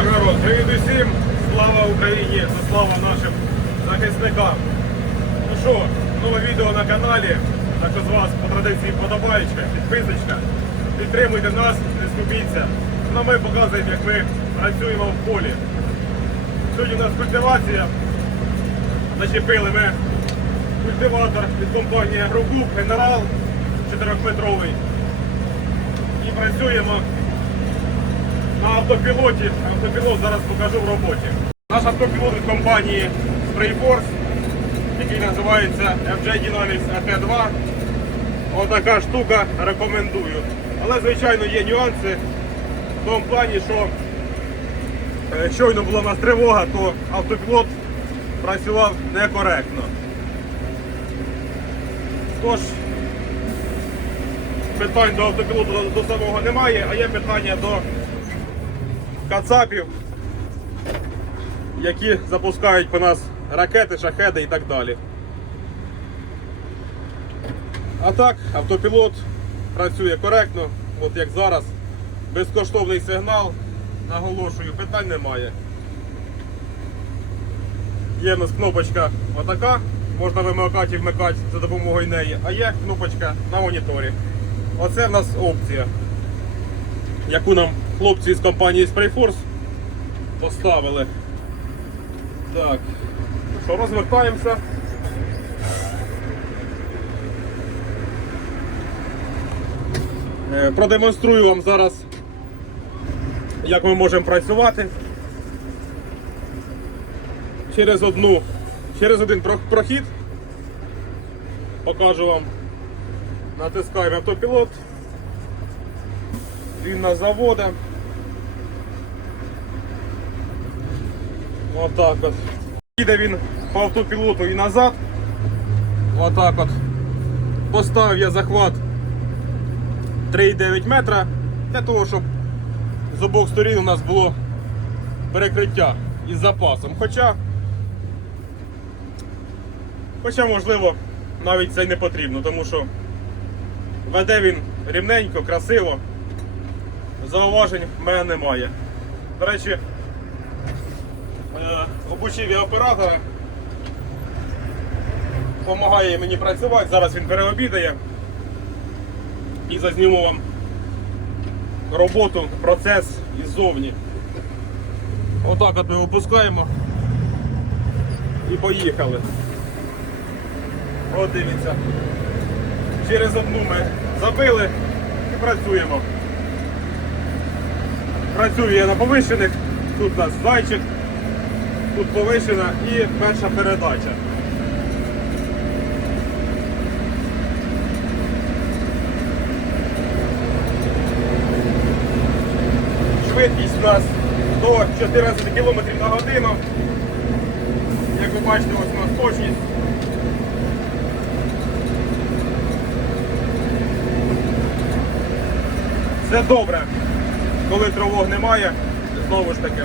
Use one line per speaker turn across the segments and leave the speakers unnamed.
Так, народ, усім! Слава Україні! та Слава нашим захисникам! Ну що, нове відео на каналі. Так що з вас по традиції подобаєчка, підписочка. Підтримуйте нас, не скупіться. Ну, ми показуємо, як ми працюємо в полі. Сьогодні у нас культивація. Зачепили ми культиватор від компанії Агрокуб Генерал 4-метровий. І працюємо на автопілоті. Автопілот зараз покажу в роботі. Наш автопілот від компанії Sprayforce, який називається FJ Dynamics AT2. Отака штука рекомендую. Але, звичайно, є нюанси в тому плані, що е, щойно була у нас тривога, то автопілот працював некоректно. Тож, питань до автопілоту до, до самого немає, а є питання до кацапів, які запускають по нас ракети, шахеди і так далі. А так, автопілот працює коректно, от як зараз. Безкоштовний сигнал, наголошую, питань немає. Є в нас кнопочка отака, можна вимикати і вмикати за допомогою неї, а є кнопочка на моніторі. Оце в нас опція, яку нам хлопці з компанії Sprayforce поставили. Так, що, розвертаємося. Е, Продемонструю вам зараз, як ми можемо працювати. Через одну, через один прохід. Покажу вам. Натискаємо автопілот. Він нас заводить. Отак от. Їде він по автопілоту і назад. Отак от. Поставив я захват 3,9 метра для того, щоб з обох сторін у нас було перекриття із запасом. Хоча, хоча можливо, навіть це й не потрібно, тому що веде він рівненько, красиво. Зауважень в мене немає. До речі, обучив я оператора. Помагає мені працювати, зараз він переобідає і зазніму вам роботу, процес іззовні. Отак от ми опускаємо і поїхали. От дивіться. Через одну ми забили і працюємо. Працюю я на повишених, тут у нас зайчик, тут повишена і перша передача. Швидкість у нас до 14 км на годину. Як ви бачите, ось у нас точність. Все добре, коли тривог немає, знову ж таки.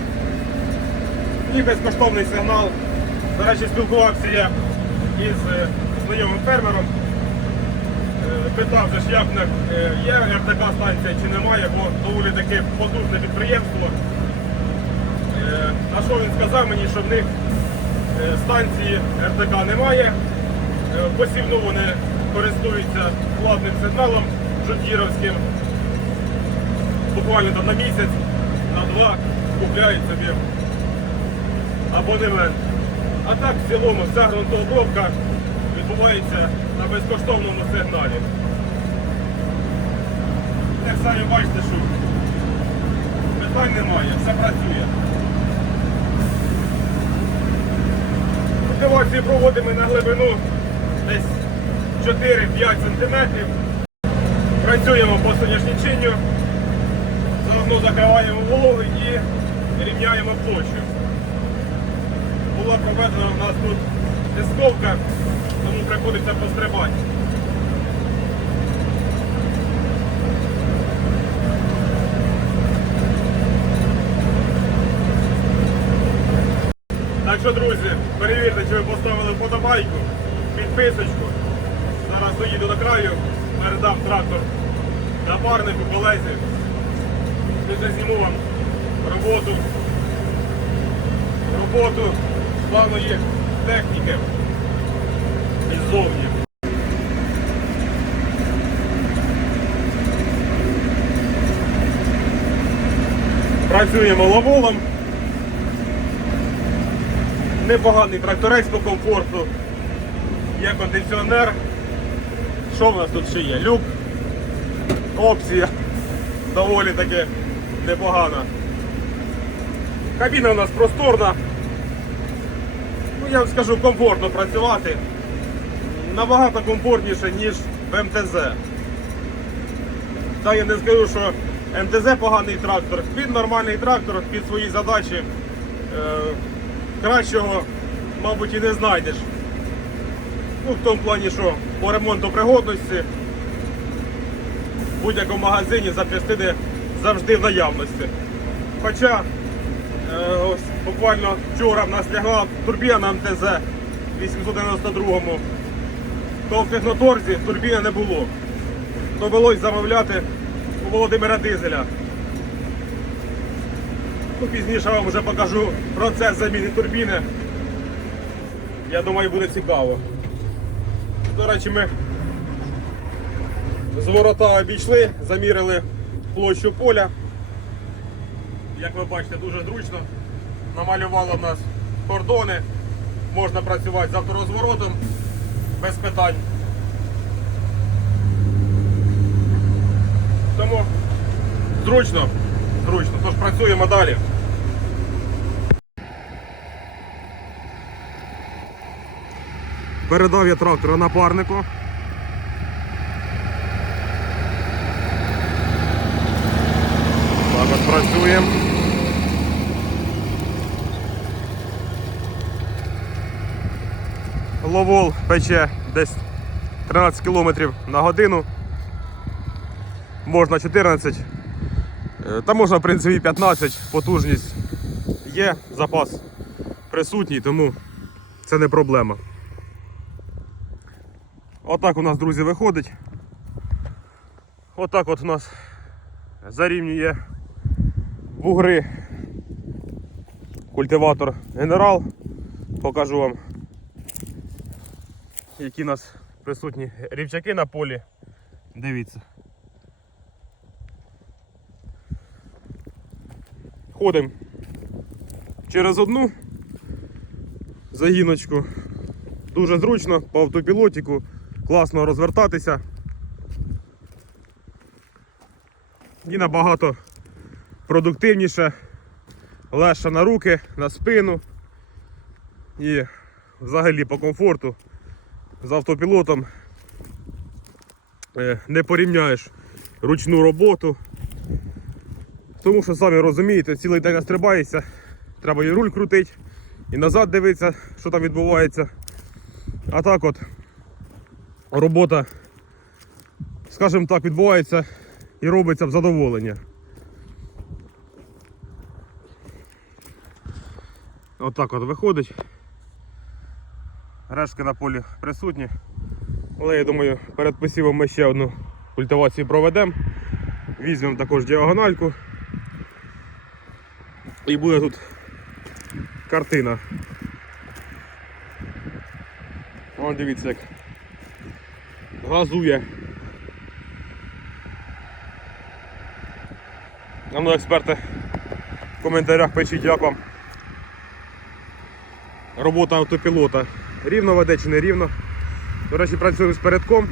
І безкоштовний сигнал. До речі, спілкувався я із е, знайомим фермером. Е, Питав, ж, як е, є РТК станція чи немає, бо доволі таке потужне підприємство. На що він сказав мені, що в них станції РТК немає. Посівну вони користуються платним сигналом жодіровським буквально там на місяць, на два купляють собі абонемент. А так в цілому вся ґрунтообробка відбувається на безкоштовному сигналі. Як самі бачите, що питань немає, все працює. Культивацію проводимо на глибину десь 4-5 см. Працюємо по соняшниченню. Заодно закриваємо вологи і рівняємо площу. Була проведена у нас тут дисковка, тому приходиться пострибати. Так що, друзі, перевірте, чи ви поставили вподобайку, підписочку. Зараз доїду до краю, передам трактор напарнику, колезі. Тут зніму вам роботу роботу плавної техніки іззовні. Працюємо лаволом. Непоганий тракторець по комфорту. Є кондиціонер. Що в нас тут ще є? Люк. Опція. Доволі таки непогана. Кабіна у нас просторна. Ну, я вам скажу, комфортно працювати. Набагато комфортніше, ніж в МТЗ. Та я не скажу, що МТЗ поганий трактор. Він нормальний трактор під свої задачі. Е, кращого, мабуть, і не знайдеш. Ну, в тому плані, що по ремонту пригодності в будь-якому магазині запчастини завжди в наявності. Хоча ось буквально вчора в нас лягла турбіна на МТЗ 892-му, то в техноторзі турбіни не було. Довелось замовляти у Володимира Дизеля. Ну, пізніше вам вже покажу процес заміни турбіни. Я думаю, буде цікаво. До речі, ми з ворота обійшли, заміряли площу поля. Як ви бачите, дуже зручно. Намалювало в нас кордони. Можна працювати з авторозворотом без питань. Тому зручно, зручно. Тож працюємо далі. Передав я трактора напарнику. Так от працюємо. Ловол пече десь 13 км на годину. Можна 14, е, та можна в принципі 15, потужність є, запас присутній, тому це не проблема. Отак у нас, друзі, виходить. Отак от у нас зарівнює бугри культиватор генерал. Покажу вам, які у нас присутні рівчаки на полі. Дивіться. Ходимо через одну загіночку. Дуже зручно по автопілотіку, класно розвертатися. І набагато продуктивніше, легше на руки, на спину і взагалі по комфорту з автопілотом е, не порівняєш ручну роботу. Тому що самі розумієте, цілий день настрибаєшся, треба і руль крутити, і назад дивитися, що там відбувається. А так от робота, скажімо так, відбувається і робиться в задоволення. Отак от виходить. Рештки на полі присутні. Але я думаю, перед посівом ми ще одну культивацію проведемо. Візьмемо також діагональку. І буде тут картина. Вон дивіться як газує. А ну, експерти, в коментарях пишіть, як вам робота автопілота. Рівно веде чи не рівно. До речі, працюємо з передком.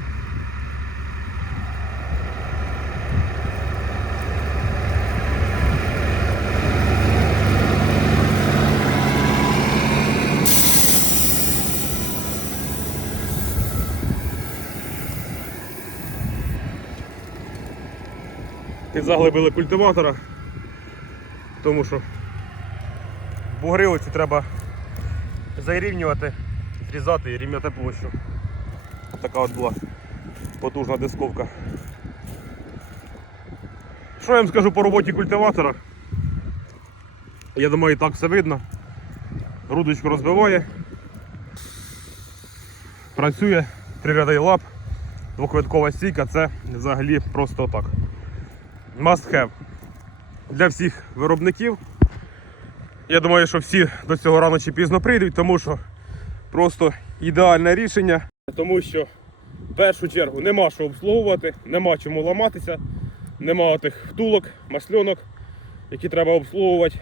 Заглибили культиватора, тому що бугрилиці треба зарівнювати, зрізати і рівняти площу. Така от була потужна дисковка. Що я вам скажу по роботі культиватора? Я думаю, і так все видно. Рудочку розбиває. Працює, три ряди лап, двохвиткова стійка, це взагалі просто так. Must have для всіх виробників. Я думаю, що всі до цього рано чи пізно прийдуть, тому що просто ідеальне рішення. Тому що в першу чергу нема що обслуговувати, нема чому ламатися, нема тих втулок, масльонок, які треба обслуговувати.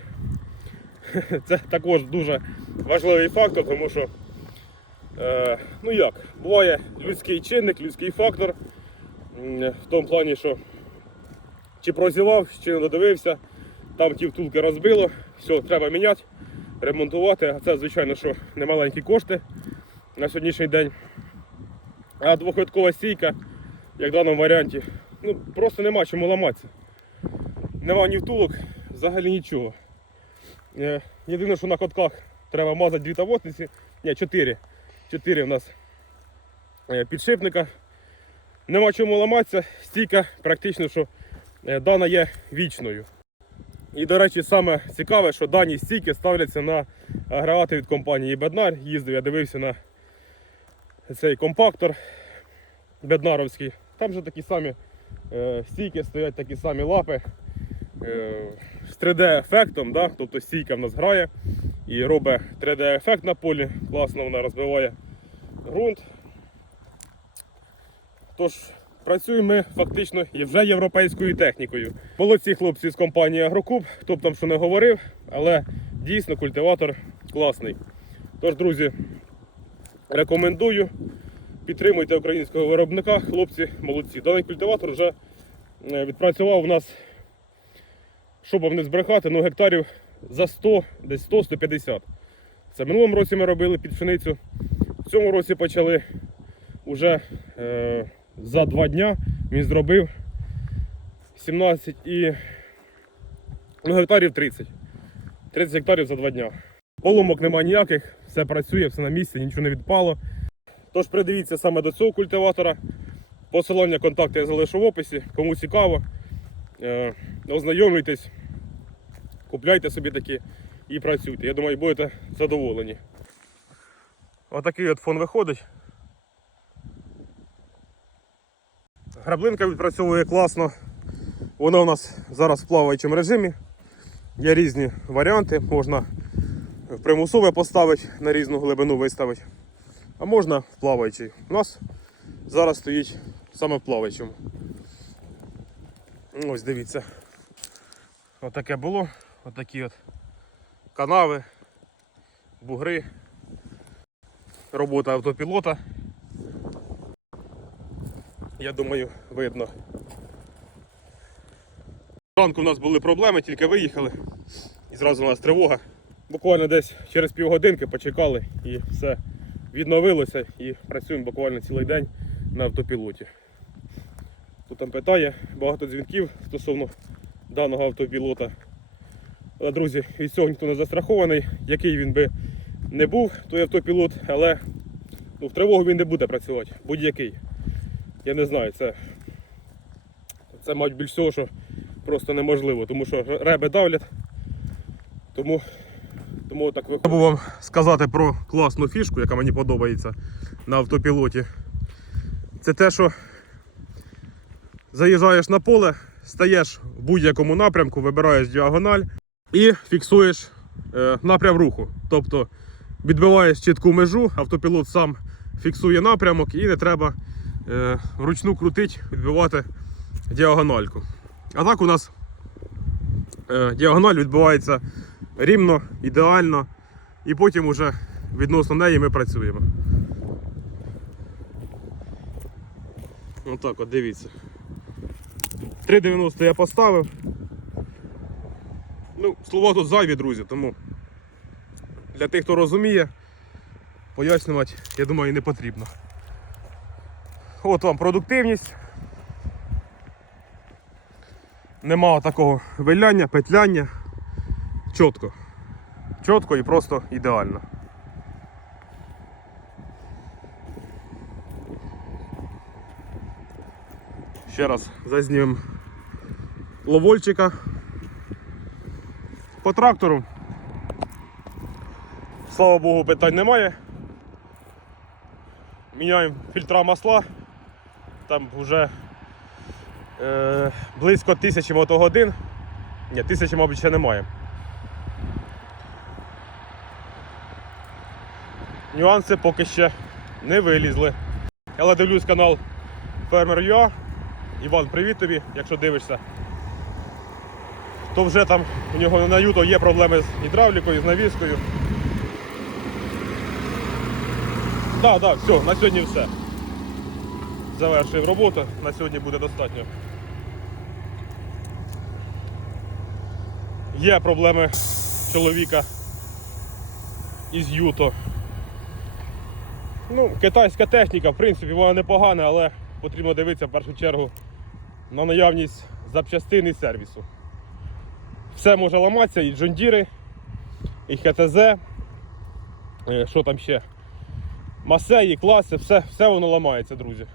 Це також дуже важливий фактор, тому що, е, ну як, буває людський чинник, людський фактор. В тому плані, що чи прозівав, чи не додивився, там ті втулки розбило, все, треба міняти, ремонтувати. А це, звичайно, що немаленькі кошти на сьогоднішній день. А двохвиткова стійка, як в даному варіанті, ну просто нема чому ламатися. Нема ні втулок, взагалі нічого. Е, Єдине, що на котках треба мазати дві тавотниці, ні, чотири. Чотири в нас е, підшипника. Нема чому ламатися, стійка практично, що е, дана є вічною. І, до речі, саме цікаве, що дані стійки ставляться на агрегати від компанії Беднар. Їздив, я дивився на цей компактор беднаровський. Там же такі самі е, стійки стоять, такі самі лапи е, з 3D-ефектом. Да? Тобто стійка в нас грає і робить 3D-ефект на полі. Класно вона розбиває ґрунт. Тож працюємо фактично і вже європейською технікою. Молодці хлопці з компанії Агрокуб, хто б там що не говорив, але дійсно культиватор класний. Тож, друзі, рекомендую. Підтримуйте українського виробника, хлопці молодці. Даний культиватор вже е, відпрацював у нас, щоб вам не збрехати, ну гектарів за 100, десь 100-150. Це в минулому році ми робили під пшеницю. В цьому році почали уже е, за два дня він зробив 17 і ну, гектарів 30. 30 гектарів за два дня. Поломок немає ніяких, все працює, все на місці, нічого не відпало. Тож придивіться саме до цього культиватора. Посилання контакти я залишу в описі. Кому цікаво, е, ознайомлюйтесь, купляйте собі такі і працюйте. Я думаю, будете задоволені. Отакий от фон виходить. Граблинка відпрацьовує класно. Вона у нас зараз в плаваючому режимі. Є різні варіанти. Можна примусове поставити, на різну глибину виставити. А можна в плаваючий. У нас зараз стоїть саме в плаваючому. Ось дивіться. Отаке було. Отакі от канави, бугри, робота автопілота. Я думаю, видно. Зранку у нас були проблеми, тільки виїхали. І зразу у нас тривога. Буквально десь через півгодинки почекали і все відновилося і працюємо буквально цілий день на автопілоті. Тут там питає багато дзвінків стосовно даного автопілота. Але, друзі, від цього ніхто не застрахований, який він би не був, той автопілот, але ну, в тривогу він не буде працювати, будь-який. Я не знаю, це, це мабуть більш всього, що просто неможливо, тому що реби давлять. Тому, тому так виходить. Забув вам сказати про класну фішку, яка мені подобається на автопілоті. Це те, що заїжджаєш на поле, стаєш в будь-якому напрямку, вибираєш діагональ і фіксуєш е, напрям руху. Тобто відбиваєш чітку межу, автопілот сам фіксує напрямок і не треба вручну крутити, відбивати діагональку. А так у нас е, діагональ відбувається рівно, ідеально, і потім уже відносно неї ми працюємо. Отак от дивіться. 3,90 я поставив. Ну, слова тут зайві, друзі, тому для тих, хто розуміє, пояснювати, я думаю, не потрібно. От вам продуктивність. Нема такого виляння, петляння. Чітко. Чітко і просто ідеально. Ще раз зазнімемо ловольчика по трактору. Слава Богу, питань немає. Міняємо фільтра масла. Там вже е, близько тисячі мотогодин. Ні, тисячі, мабуть, ще немає. нюанси поки ще не вилізли. Але дивлюсь канал Фермер Юа. Іван, привіт тобі, якщо дивишся. То вже там у нього на Юто є проблеми з гідравлікою, з навіскою. Так, так, все, на сьогодні все. Завершив роботу, на сьогодні буде достатньо. Є проблеми чоловіка із Юто. Ну, китайська техніка, в принципі, вона непогана, але потрібно дивитися в першу чергу на наявність запчастин і сервісу. Все може ламатися, і джондіри, і ХТЗ, е, що там ще? Масеї, класи, все, все воно ламається, друзі.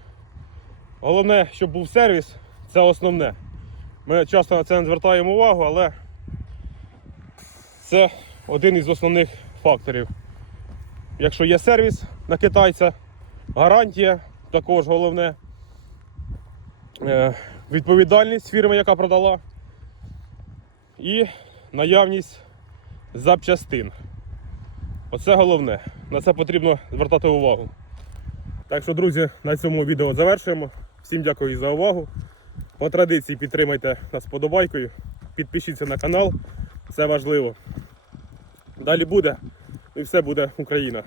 Головне, щоб був сервіс, це основне. Ми часто на це не звертаємо увагу, але це один із основних факторів. Якщо є сервіс на китайця, гарантія також головне. Е, Відповідальність фірми, яка продала, і наявність запчастин. Оце головне. На це потрібно звертати увагу. Так що, друзі, на цьому відео завершуємо. Всім дякую за увагу. По традиції підтримайте нас подобайкою, підпишіться на канал, це важливо. Далі буде і все буде Україна.